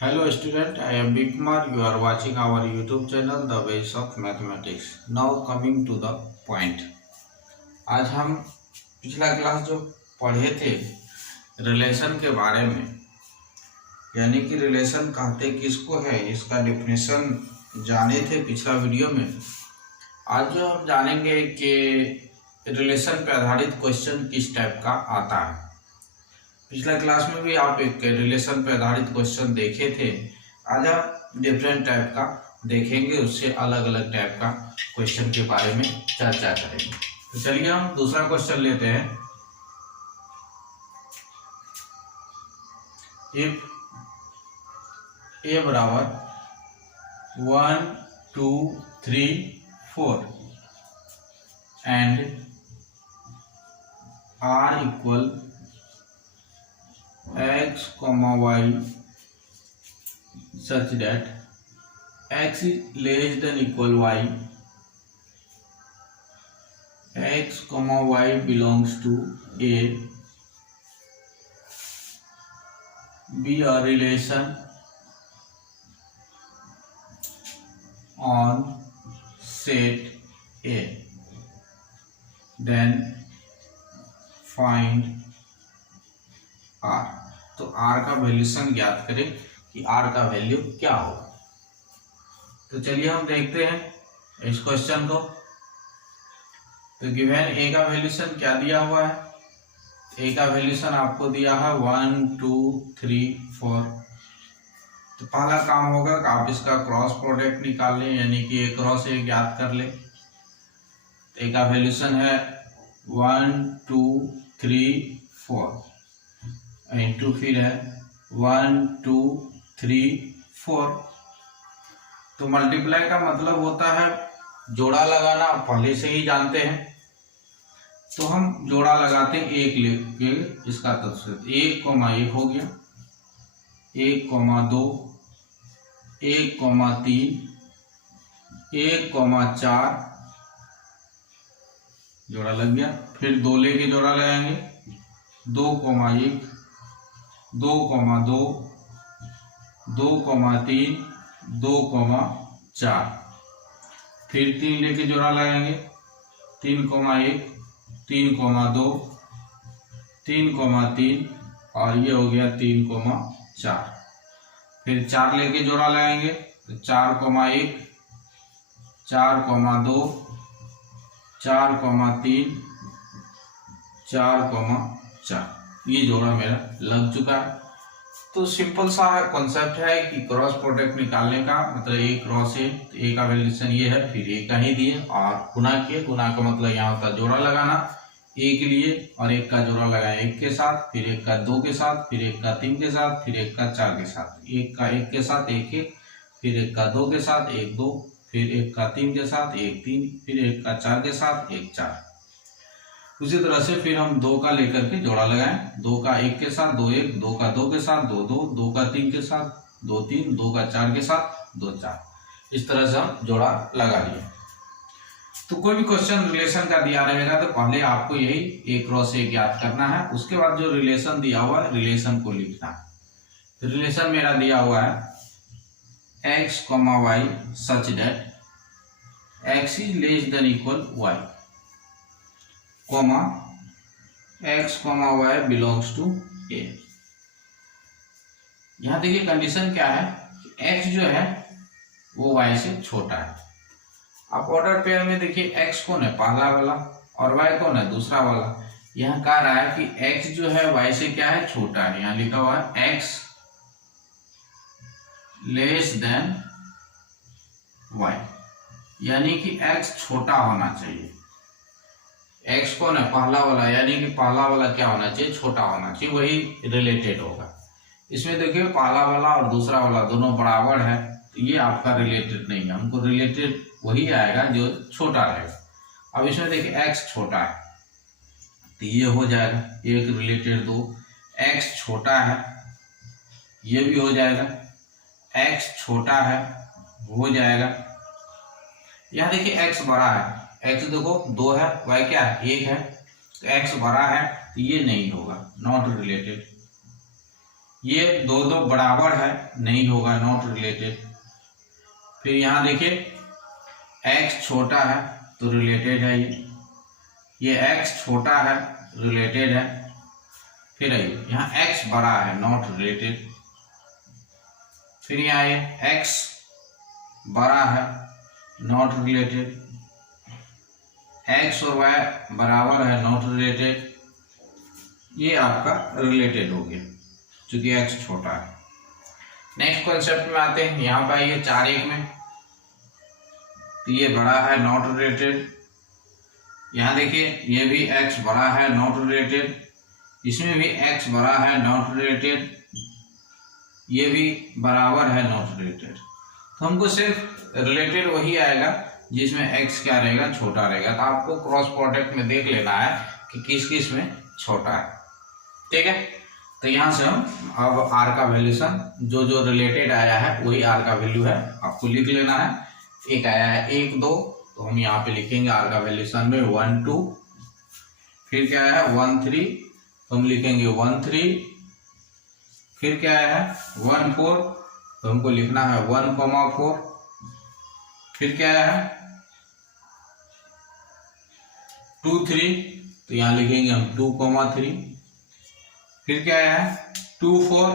Hello student, I am Big Kumar. You are watching our YouTube channel The Ways of Mathematics. Now coming to the point. आज हम पिछला class जो पढ़े थे relation के बारे में, यानी कि रिलेशन कहते किसको है, इसका डेफिनेशन जाने थे पिछला वीडियो में। आज जो हम जानेंगे कि रिलेशन पर आधारित क्वेश्चन किस टाइप का आता है। पिछला क्लास में भी आप एक रिलेशन पर आधारित क्वेश्चन देखे थे। आज आप डिफरेंट टाइप का देखेंगे, उससे अलग अलग टाइप का क्वेश्चन के बारे में चर्चा करेंगे। तो चलिए हम दूसरा क्वेश्चन लेते हैं। इफ ए बराबर 1 2 3 4 and R equal x, y such that x is less than equal y, x, y belongs to A, be a relation on set A, then find R। तो R का वैल्यूशन ज्ञात करें कि R का value क्या होगा। तो चलिए हम देखते हैं इस क्वेश्चन को। तो गिवन A का वैल्यूशन क्या दिया हुआ है। A का वैल्यूशन आपको दिया है 1 2 3 4। तो पहला काम होगा कि आप इसका क्रॉस प्रोडक्ट निकाल लें, यानी कि A क्रॉस A ज्ञात कर लें। A का वैल्यूशन है 1 2 3 4 इंटू फिर है 1 2 3 4। तो मल्टीप्लाई का मतलब होता है जोड़ा लगाना, आप पहले से ही जानते हैं। तो हम जोड़ा लगाते हैं एक लेके इसका तत्सत 1 हो गया, 1 2 1 3 1 4 जोड़ा लग गया। फिर 2 लेके जोड़ा लगाएंगे 2 1 2 2 2 3 2 4। फिर 3 लेके जोड़ा लगाएंगे 3 1 3 2 3 3 और ये हो गया 3 4। फिर 4 लेके जोड़ा लगाएंगे तो 4 1 4 2 4 3 4 4। ये जोड़ा मेरा लग चुका है। तो सिंपल सा कॉन्सेप्ट है कि क्रॉस प्रोडक्ट निकालने का, मतलब ए क्रॉस ए, तो ए का वैल्यूशन ये है, फिर ए का ही दिए और गुना किए। गुना का मतलब यहाँ होता है जोड़ा लगाना, ए के लिए और एक का जोड़ा लगाए 1 के साथ, फिर एक का 2 के साथ, फिर एक का 3 के साथ, फिर एक का 4 के साथ, एक का 1 के साथ 1 1, फिर एक का 2 के साथ 1 2, फिर एक का 3 के साथ 1 3, फिर एक का 4 के साथ 1 4। उसी तरह से फिर हम 2 का लेकर के जोड़ा लगाएं, 2 का 1 के साथ 2 1, 2 का 2 के साथ 2 2, 2 का 3 के साथ 2 3, 2 का 4 के साथ 2 4। इस तरह से हम जोड़ा लगा लिए। तो कोई भी क्वेश्चन रिलेशन का दिया रहेगा तो पहले आपको यही ए क्रॉस ए ज्ञात करना है, उसके बाद जो रिलेशन दिया हुआ है रिलेशन को लिखना है। तो रिलेशन मेरा दिया हुआ है x, y such that x is less than equal y, x, y belongs to A। यहां देखिए कंडीशन क्या है, x जो है वो y से छोटा है। आप ऑर्डर पेयर में देखिए x कौन है, पहला वाला, और y कौन है, दूसरा वाला। यहां कह रहा है कि x जो है y से क्या है, छोटा है। यहां लिखा हुआ है x लेस देन y, यानी कि x छोटा होना चाहिए। x कौन है, पहला वाला, यानी कि पहला वाला क्या होना चाहिए, छोटा होना चाहिए, वही रिलेटेड होगा। इसमें देखिए पहला वाला और दूसरा वाला दोनों बराबर है, तो ये आपका रिलेटेड नहीं है, हमको रिलेटेड वही आएगा जो छोटा रहेगा। अब इसमें देखिए x छोटा है तो ये हो जाएगा एक रिलेटेड 2, x छोटा है ये भी हो जाएगा, x छोटा है हो जाएगा। यहाँ देखिए x बड़ा है, x देखो 2 है, y क्या है 1 है, तो x बड़ा है तो ये नहीं होगा, नॉट रिलेटेड। ये दो दो बराबर है, नहीं होगा, नॉट रिलेटेड। फिर यहाँ देखिए x छोटा है तो रिलेटेड है ये x छोटा है रिलेटेड है। फिर यहाँ x बड़ा है, नॉट रिलेटेड। फिर यहाँ ये x बड़ा है, नॉट रिलेटेड। x और y बराबर है, नॉट रिलेटेड। ये आपका रिलेटेड हो गया क्योंकि x छोटा है। नेक्स्ट कॉन्सेप्ट में आते हैं। यहाँ पर आइए 4 1 में, तो ये बड़ा है, नॉट रिलेटेड। यहाँ देखिए ये भी x बड़ा है, नॉट रिलेटेड। इसमें भी x बड़ा है, नॉट रिलेटेड। ये भी बराबर है, नॉट रिलेटेड। तो हमको सिर्फ रिलेटेड वही आएगा जिसमें x क्या रहेगा, छोटा रहेगा। तो आपको क्रॉस प्रोडक्ट में देख लेना है कि किस किस में छोटा है, ठीक है। तो यहाँ से हम अब r का वैल्यूशन जो जो रिलेटेड आया है वही r का वैल्यू है, आपको लिख लेना है। एक आया है 1 2, तो हम यहाँ पे लिखेंगे r का वैल्यूशन में 1 2। फिर क्या आया है 1 3, तो हम लिखेंगे 1 3। फिर क्या आया है 1 4, तो हमको लिखना है 1 4। फिर क्या आया है 2 3, तो यहाँ लिखेंगे हम 2 3। फिर क्या आया है 2 4,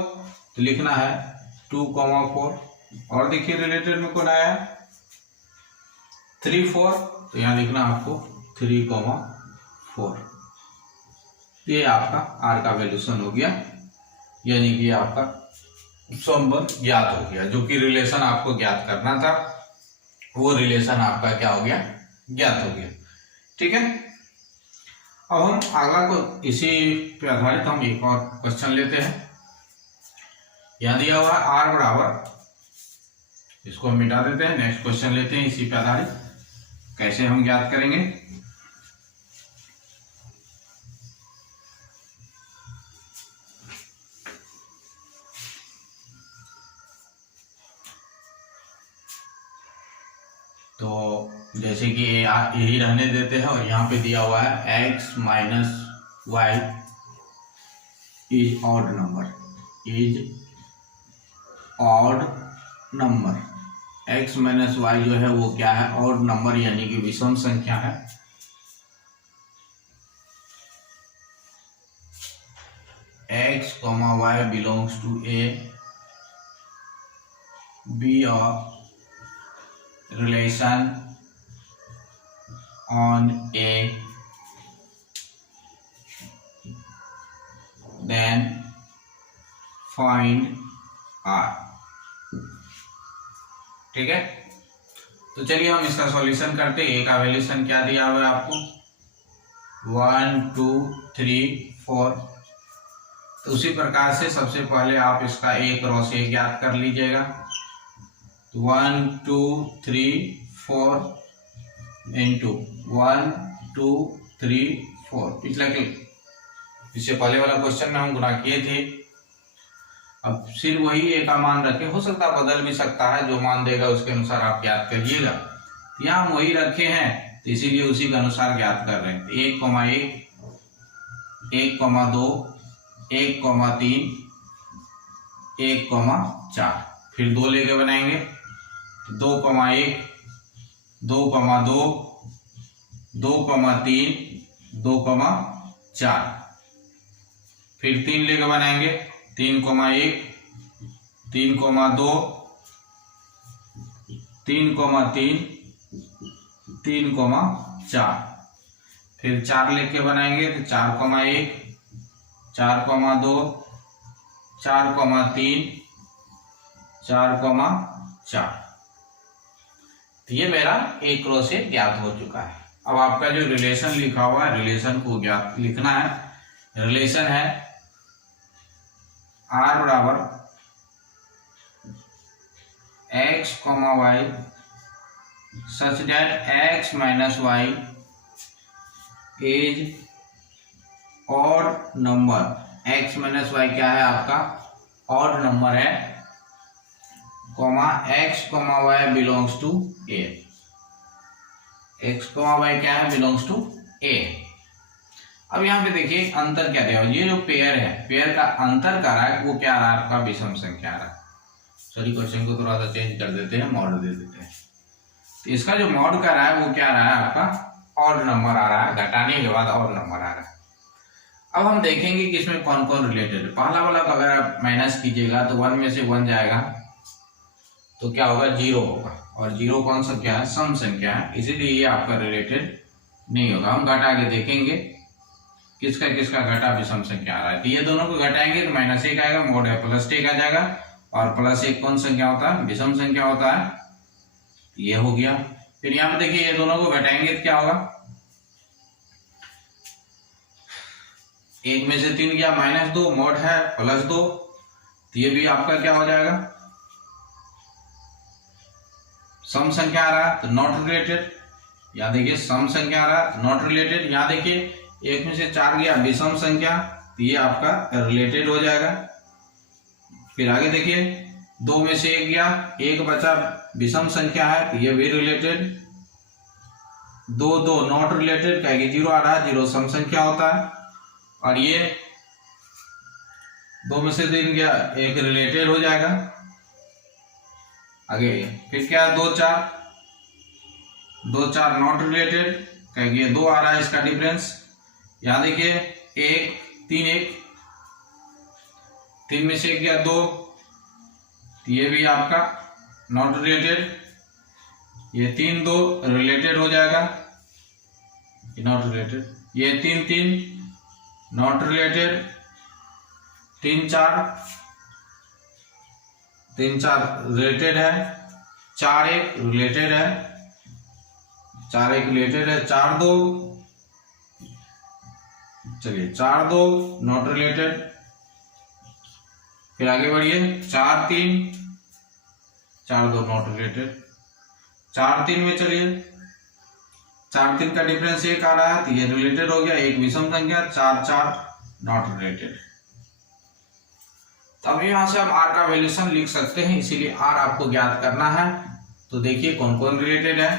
तो लिखना है 2 4। और देखिए रिलेटेड में कौन आया 3 4, तो यहाँ लिखना आपको 3 4। ये आपका r का वैल्यूशन हो गया, यानी कि आपका संबंध ज्ञात हो गया। जो कि रिलेशन आपको ज्ञात करना था वो रिलेशन आपका क्या हो गया, ज्ञात हो गया, ठीक है। अब हम अगला को इसी पे आधारित हम एक और क्वेश्चन लेते हैं। यहाँ दिया हुआ है r बराबर, इसको हम मिटा देते हैं। नेक्स्ट क्वेश्चन लेते हैं इसी पे आधारित, कैसे हम ज्ञात करेंगे। तो जैसे कि यही रहने देते हैं और यहाँ पे दिया हुआ है x minus y is odd number, is odd number. x minus y जो है वो क्या है, ऑड नंबर, यानी कि विषम संख्या है। x, y belongs to a, B of relation on A, then find R, ठीक है। तो चलिए हम इसका सॉल्यूशन करते हैं। A का वैल्यूशन क्या दिया हुआ है आपको 1 2 3 4। तो उसी प्रकार से सबसे पहले आप इसका A क्रॉस A ज्ञात कर लीजिएगा। 1 2 3 4 इंटू 1 2 3 4। पिछला के इससे पहले वाला क्वेश्चन में हम गुणा किए थे। अब सिर्फ वही एक का मान रखे, हो सकता है बदल भी सकता है, जो मान देगा उसके अनुसार आप ज्ञात करिएगा। यहाँ हम वही रखे हैं तो इसीलिए उसी के अनुसार ज्ञात कर रहे हैं। 1 1 2 1 3 1 4। फिर 2 लेके बनाएंगे 2 1 2 2 2 3 2 4। फिर 3 लेके बनाएंगे 3 1 3 2 3 3 3 4। फिर 4 लेके बनाएंगे तो 4 1 4 2 4 3 4 4। तो ये मेरा एक क्रॉस से ज्ञात हो चुका है। अब आपका जो रिलेशन लिखा हुआ है, रिलेशन को ज्ञात लिखना है। रिलेशन है r बराबर x, y such that x minus y is odd number. x minus y क्या है आपका, ऑड नंबर है, x, y belongs to a। x, y क्या है, बिलोंग्स टू a। अब यहाँ पे देखिए अंतर क्या दिया, ये जो पेयर है, पेयर का अंतर कर रहा है वो क्या आ रहा है आपका, विषम संख्या आ रहा है। सॉरी, क्वेश्चन को थोड़ा सा चेंज कर देते हैं, मॉड दे देते हैं। तो इसका जो मॉड कर रहा है वो क्या आ रहा है आपका, ऑड नंबर आ रहा है, घटाने के बाद ऑड नंबर आ रहा है। अब हम देखेंगे कि इसमें कौन कौन रिलेटेड है। पहला वाला तो अगर आप माइनस कीजिएगा तो 1 में से 1 जाएगा तो क्या होगा, 0 होगा, और 0 कौन सा क्या है, सम संख्या है, इसीलिए ये आपका रिलेटेड नहीं होगा। हम घटा के देखेंगे किसका किसका घटा विषम संख्या आ रहा है। तो ये दोनों को घटाएंगे तो -1 आएगा, मोड है +1 आ जाएगा, और +1 कौन संख्या होता है, विषम संख्या होता है, ये हो गया। फिर यहाँ पे देखिए ये दोनों को घटाएंगे तो क्या होगा, 1 में से 3 गया, -2, मोड है +2, तो ये भी आपका क्या हो जाएगा, सम संख्या आ रहा है तो नॉट रिलेटेड। यहाँ देखिए सम संख्या आ रहा है नॉट रिलेटेड। यहाँ देखिए 1 में से 4 गया, विषम संख्या, तो ये आपका रिलेटेड हो जाएगा। फिर आगे देखिए 2 में से 1 गया, 1 बचा, विषम संख्या है, तो ये भी रिलेटेड। 2 2 नॉट रिलेटेड, कहेगी 0 आ रहा है, 0 सम संख्या होता है। और ये 2 में से 3 गया, 1 रिलेटेड हो जाएगा। आगे फिर क्या, 2 4 नॉट रिलेटेड, कहेगी 2 आ रहा है, इसका डिफरेंस। यहाँ देखिए 1 3 1, 3 में से 1 गया 2, ये भी आपका नॉट रिलेटेड। ये 3 2 रिलेटेड हो जाएगा, नॉट रिलेटेड। ये 3 3 नॉट रिलेटेड, 3 4 रिलेटेड है, 4 1 रिलेटेड है, 4 1 रिलेटेड है, 4 2, चलिए 4 2 नॉट रिलेटेड। फिर आगे बढ़िए 4 3 2 नॉट रिलेटेड। 4 3 में चलिए 4 3 का डिफरेंस 1 आ रहा है, तो ये रिलेटेड हो गया, एक विषम संख्या, 4 4 नॉट रिलेटेड। तब यहां से हम r का वैल्यूएशन लिख सकते हैं, इसीलिए r आपको ज्ञात करना है। तो देखिए कौन कौन रिलेटेड है,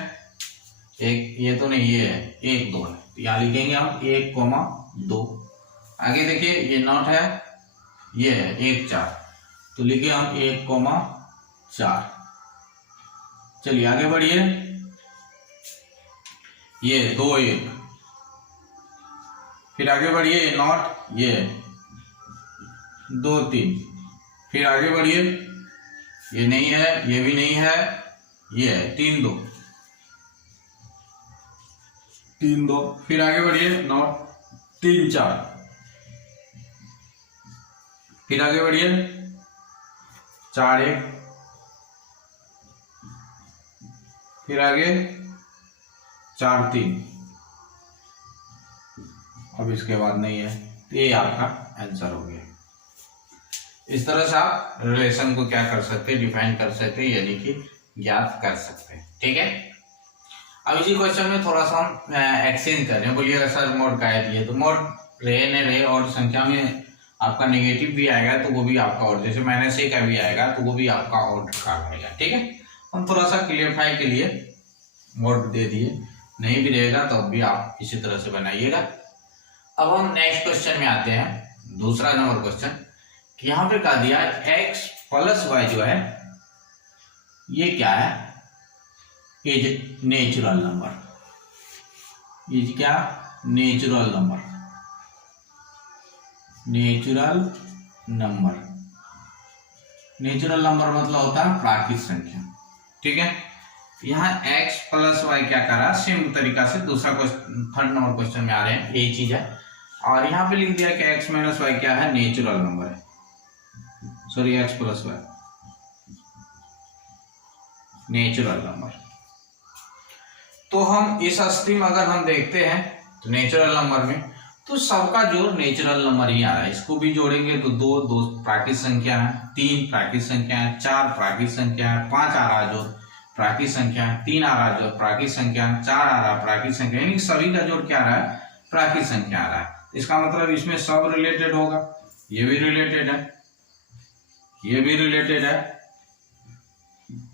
एक ये तो नहीं, ये है 1 2 है, तो यहाँ लिखेंगे हम 1 2। आगे देखिए ये नॉट है, ये है 1 4, तो लिखे हम 1 4। चलिए आगे बढ़िए, ये 2 1, फिर आगे बढ़िए नॉट, ये 2 3, फिर आगे बढ़िए, ये नहीं है, ये भी नहीं है, ये है 3 2 3 2, फिर आगे बढ़िए नॉट 3 4, फिर आगे बढ़िए 4 1, फिर आगे 4 3, अब इसके बाद नहीं है, तो ये आपका आंसर हो गया। इस तरह से आप रिलेशन को क्या कर सकते हैं, डिफाइन कर सकते हैं, यानी कि ज्ञात कर सकते हैं। ठीक है, अब इसी क्वेश्चन में थोड़ा सा हम एक्सचेंज कर रहे हैं। बोलिएगा सर मोड का है दिए, तो मोड रहे न रहे और संख्या में आपका नेगेटिव भी आएगा तो वो भी आपका ऑड, जैसे -1 का भी आएगा तो वो भी आपका ऑड का रहेगा। ठीक है, हम थोड़ा सा क्लियरफाई के लिए मोड दे दिए, नहीं भी रहेगा तो अब भी आप इसी तरह से बनाइएगा। अब हम नेक्स्ट क्वेश्चन में आते हैं, दूसरा नंबर क्वेश्चन। यहाँ पे कहा दिया x + y जो है ये क्या है, इज नेचुरल नंबर। इज क्या, natural number. Natural number, natural number मतलब होता है प्राकृतिक संख्या। ठीक है, यहाँ x + y क्या कर रहा है, सेम तरीका से दूसरा क्वेश्चन, थर्ड नंबर क्वेश्चन में आ रहे हैं, यही चीज है। और यहाँ पे लिख दिया कि x - y क्या है, नेचुरल नंबर है, sorry x + y natural number. तो हम इस स्ट्रीम अगर हम देखते हैं तो नेचुरल नंबर में तो सबका जोड़ नेचुरल नंबर ही आ रहा है। इसको भी जोड़ेंगे तो 2 प्राकृतिक संख्या है, 3 प्राकृतिक संख्या है, 4 प्राकृतिक संख्या है, 5 आ रहा जोड़ प्राकृतिक संख्या है, 3 आ रहा जोड़ प्राकृतिक संख्या है, 4 आ रहा प्राकृतिक संख्या, यानी सभी का जोड़ क्या आ रहा है, प्राकृतिक संख्या आ रहा है। इसका मतलब इसमें सब रिलेटेड होगा, ये भी रिलेटेड है, ये भी रिलेटेड है,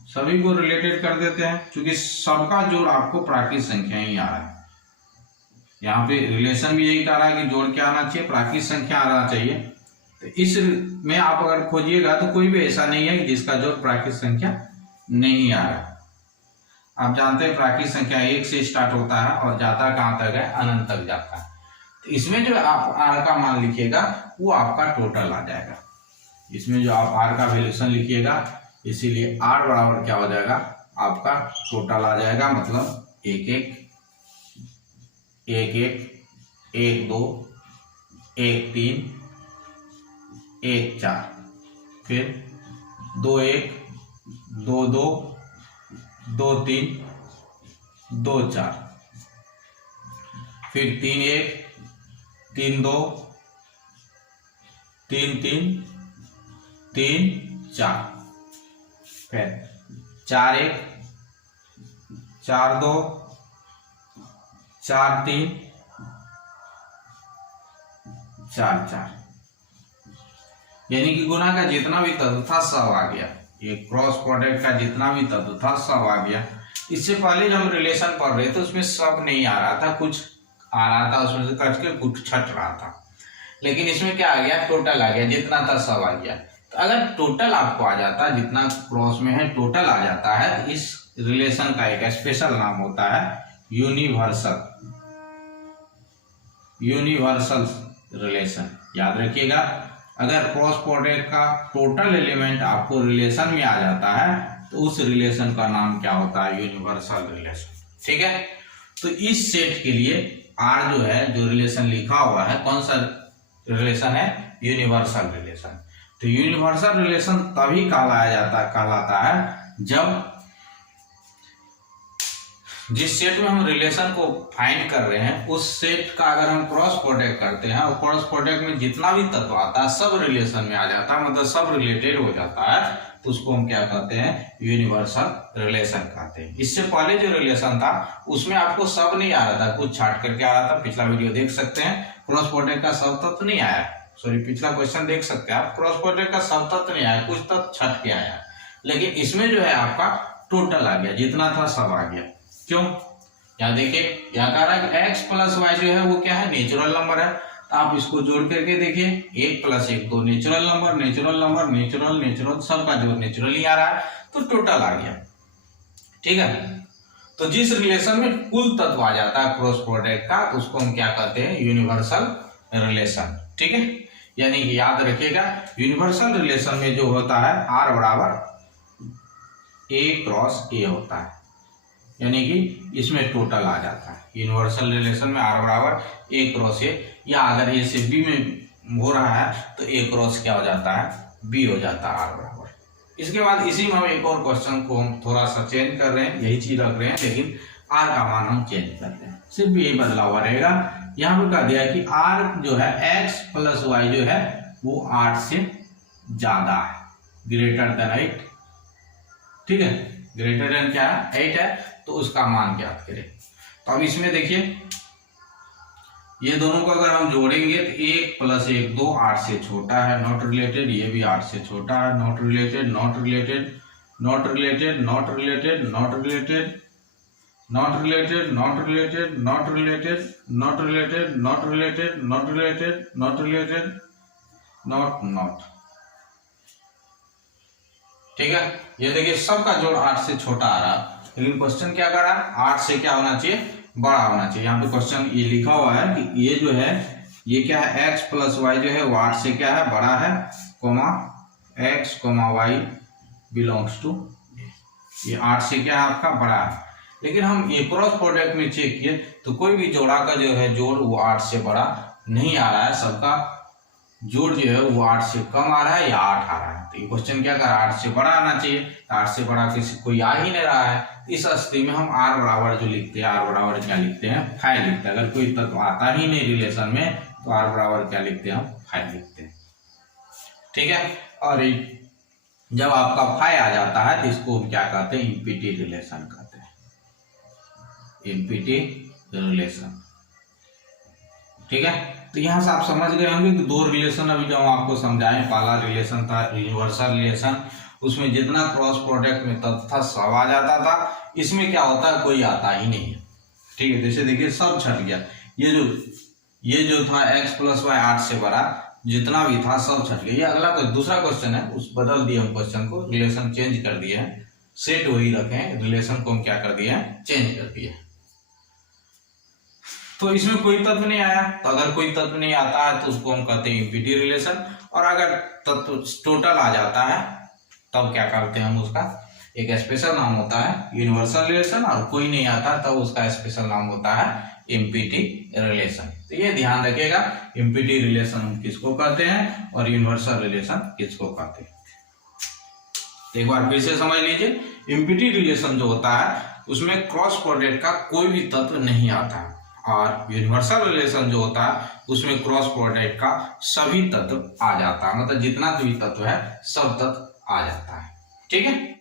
सभी को रिलेटेड कर देते हैं क्योंकि सबका जोड़ आपको प्राकृतिक संख्या ही आ रहा है। यहाँ पे रिलेशन भी यही कह रहा है कि जोड़ क्या आना चाहिए, प्राकृत संख्या आना चाहिए। तो इस में आप अगर खोजिएगा तो कोई भी ऐसा नहीं है कि जिसका जोड़ प्राकृत संख्या नहीं आ रहा। आप जानते हैं प्राकृत संख्या 1 से स्टार्ट होता है और जाता कहाँ तक है, अनंत तक जाता है। तो इसमें जो आप आर का मान लिखिएगा वो आपका टोटल आ जाएगा। इसमें जो आप आर का वैल्यूशन लिखिएगा, इसीलिए आर बराबर क्या हो जाएगा, आपका टोटल आ जाएगा। मतलब 1 1 1 1 1 2 1 3 1 4, फिर 2 1 2 2 2 3 2 4, फिर 3 1 3 2 3 3 3 4, फिर 4 1 4 2 4 3 4 4, यानी कि गुना का जितना भी तत्व था सब आ गया। ये क्रॉस प्रोडक्ट का जितना भी तत्व था सब आ गया। इससे पहले जब हम रिलेशन पढ़ रहे थे उसमें सब नहीं आ रहा था, कुछ आ रहा था उसमें से कट के कुछ छट रहा था, लेकिन इसमें क्या आ गया, टोटल आ गया, जितना था सब आ गया। तो अगर टोटल आपको आ जाता है, जितना क्रॉस में है टोटल आ जाता है, तो इस रिलेशन का एक स्पेशल नाम होता है यूनिवर्सल रिलेशन। याद रखिएगा, अगर क्रॉस प्रोडक्ट का टोटल एलिमेंट आपको रिलेशन में आ जाता है तो उस रिलेशन का नाम क्या होता है, यूनिवर्सल रिलेशन। ठीक है, तो इस सेट के लिए आर जो है, जो रिलेशन लिखा हुआ है, कौन सा रिलेशन है, यूनिवर्सल रिलेशन। तो यूनिवर्सल रिलेशन तभी कहलाता है जब जिस सेट में हम रिलेशन को फाइंड कर रहे हैं उस सेट का अगर हम क्रॉस प्रोडक्ट करते हैं और क्रॉस प्रोडक्ट में जितना भी तत्व आता है सब रिलेशन में आ जाता है, मतलब सब रिलेटेड हो जाता है, तो उसको हम क्या कहते हैं, यूनिवर्सल रिलेशन कहते हैं। इससे पहले जो रिलेशन था उसमें आपको सब नहीं आ रहा था, कुछ छाट करके आ रहा था। पिछला वीडियो देख सकते हैं, क्रॉस प्रोडक्ट का सब तत्व नहीं आया, सॉरी पिछला क्वेश्चन देख सकते हैं आप, क्रॉस प्रोडक्ट का सब तत्व नहीं आया, कुछ तत्व छट के आया। लेकिन इसमें जो है आपका टोटल आ गया, जितना था सब आ गया। क्यों, यहाँ देखिए, यहाँ कह रहा है कि x प्लस वाई जो है वो क्या है, नेचुरल नंबर है। तो आप इसको जोड़ करके देखिए, 1 + 1 2 नेचुरल नंबर, नेचुरल सबका जोड़ नेचुरल ही आ रहा है, तो टोटल आ गया। ठीक है, तो जिस रिलेशन में कुल तत्व आ जाता है क्रॉस प्रोडक्ट का, उसको हम क्या कहते हैं, यूनिवर्सल रिलेशन। ठीक है, यानी कि याद रखिएगा, यूनिवर्सल रिलेशन में जो होता है R बराबर A क्रॉस A होता है, यानी कि इसमें टोटल आ जाता है। यूनिवर्सल रिलेशन में R बराबर A क्रॉस A, या अगर A से B में हो रहा है तो A क्रॉस क्या हो जाता है, B हो जाता है R बराबर। इसके बाद इसी में हम एक और क्वेश्चन को हम थोड़ा सा चेंज कर रहे हैं, यही चीज रख रहे हैं, लेकिन R का मान हम चेंज कर रहे हैं, सिर्फ यही बदला हुआ रहेगा। यहाँ पे कह दिया कि R जो है x प्लस वाई जो है वो 8 से ज्यादा है, ग्रेटर देन 8। ठीक है, ग्रेटर देन क्या है, 8 है, तो उसका मान ज्ञात करें। तो अब इसमें देखिए, ये दोनों को अगर हम जोड़ेंगे तो 1 + 1 2 8 से छोटा है, नॉट रिलेटेड, ये भी 8 से छोटा है, not related, not related, not related, not related, not related, not related, not related, not related, not related, not related, not related, not related, not not. ठीक है, ये देखिए सबका जोड़ 8 से छोटा आ रहा है, लेकिन क्वेश्चन क्या कर रहा है, 8 से क्या होना चाहिए, बड़ा होना चाहिए। यहाँ पे क्वेश्चन ये लिखा हुआ है कि ये जो है, ये क्या है, x प्लस वाई जो है वो 8 से क्या है, बड़ा है, comma x comma y belongs to, ये 8 से क्या है आपका बड़ा है। लेकिन हम ये क्रॉस प्रोडक्ट में चेक किए तो कोई भी जोड़ा का जो है जोड़ वो 8 से बड़ा नहीं आ रहा है, सबका जोड़ जो है वो 8 से कम आ रहा है या 8 आ रहा है। तो ये क्वेश्चन क्या कर रहा है, 8 से बड़ा आना चाहिए, तो 8 से बड़ा किसी कोई आ ही नहीं रहा है। इस स्थिति में हम R बराबर जो लिखते हैं, R बराबर क्या लिखते हैं, 5 लिखते हैं। अगर कोई तत्व आता ही नहीं रिलेशन में तो R बराबर क्या लिखते हैं, हम 5 लिखते हैं। ठीक है, और जब आपका 5 आ जाता है तो इसको हम क्या कहते हैं, इम्पीटी रिलेशन कहते हैं, इम्पीटी रिलेशन। ठीक है, तो यहाँ से आप समझ गए होंगे कि दो रिलेशन अभी जो हम आपको समझाएं, पहला रिलेशन था यूनिवर्सल रिलेशन, उसमें जितना क्रॉस प्रोडक्ट में तत्व था सब आ जाता था। इसमें क्या होता है, कोई आता ही नहीं है। ठीक है, जैसे देखिए सब छट गया, ये जो था x प्लस वाई 8 से बड़ा जितना भी था सब छट गया। ये अगला दूसरा क्वेश्चन है, उस बदल दिए हम क्वेश्चन को, रिलेशन चेंज कर दिए हैं, सेट वही रखे हैं, रिलेशन को हम क्या कर दिए हैं, चेंज कर दिए। तो इसमें कोई तत्व नहीं आया, तो अगर कोई तत्व नहीं आता है तो उसको हम कहते हैं इम्पिटी रिलेशन, और अगर तत्व टोटल आ जाता है तब क्या करते हैं हम, उसका एक स्पेशल नाम होता है यूनिवर्सल रिलेशन, और कोई नहीं आता तब उसका स्पेशल नाम होता है इम्पिटी रिलेशन। तो ये ध्यान रखिएगा, इम्पिटी रिलेशन हम किसको कहते हैं और यूनिवर्सल रिलेशन किसको कहते हैं। एक बार फिर से समझ लीजिए, इम्पिटी रिलेशन जो होता है उसमें क्रॉस प्रोडक्ट का कोई भी तत्व नहीं आता है, और यूनिवर्सल रिलेशन जो होता है उसमें क्रॉस प्रोडक्ट का सभी तत्व आ जाता है, मतलब जितना भी तत्व है सब तत्व आ जाता है। ठीक है।